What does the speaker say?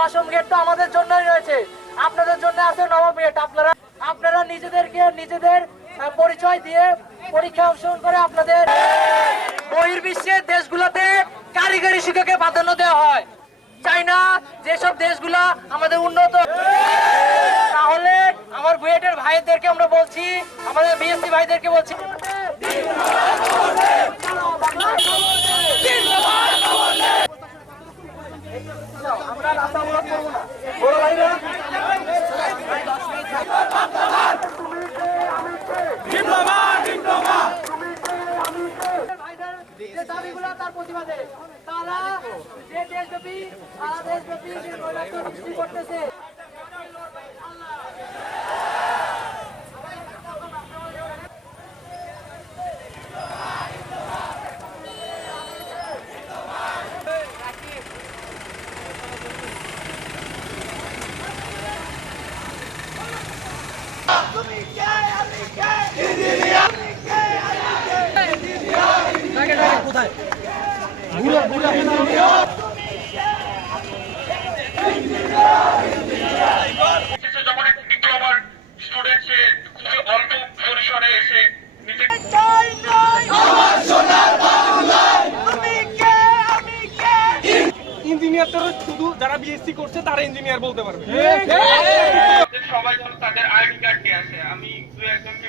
দশম গেট তো আমাদের জন্যই রয়েছে, আপনাদের জন্য আছে নবম গেট। আপনারা নিজেদের পরিচয় দিয়ে পরীক্ষা অংশগ্রহণ করে আপনাদের বহির্বিশ্বের দেশগুলোতে কারিগরি শিক্ষাকে প্রাধান্য দেওয়া হয়। চাইনা যেসব দেশগুলা আমাদের উন্নত, তাহলে আমার বুয়েটের ভাইদেরকে আমরা বলছি, আমাদের বিএসসি ভাইদেরকে বলছি, আমরা রাস্তামূলক করবো না। বড় ভাইরা যে দাবিগুলো তার প্রতিবাদে তারা যে দেশব্যাপী সারা দেশব্যাপী যে নৈরাজ্য সৃষ্টি করতেছে, কোথায় যখন ডিপ্লোমার স্টুডেন্ট সে খুবই অল্প পরিসরে এসে ইঞ্জিনিয়ার তো শুধু যারা বিএসসি করছে তারা ইঞ্জিনিয়ার বলতে পারবে। সবাই তাদের আইডি কার্ড নিয়ে আসে। আমি দু একজনকে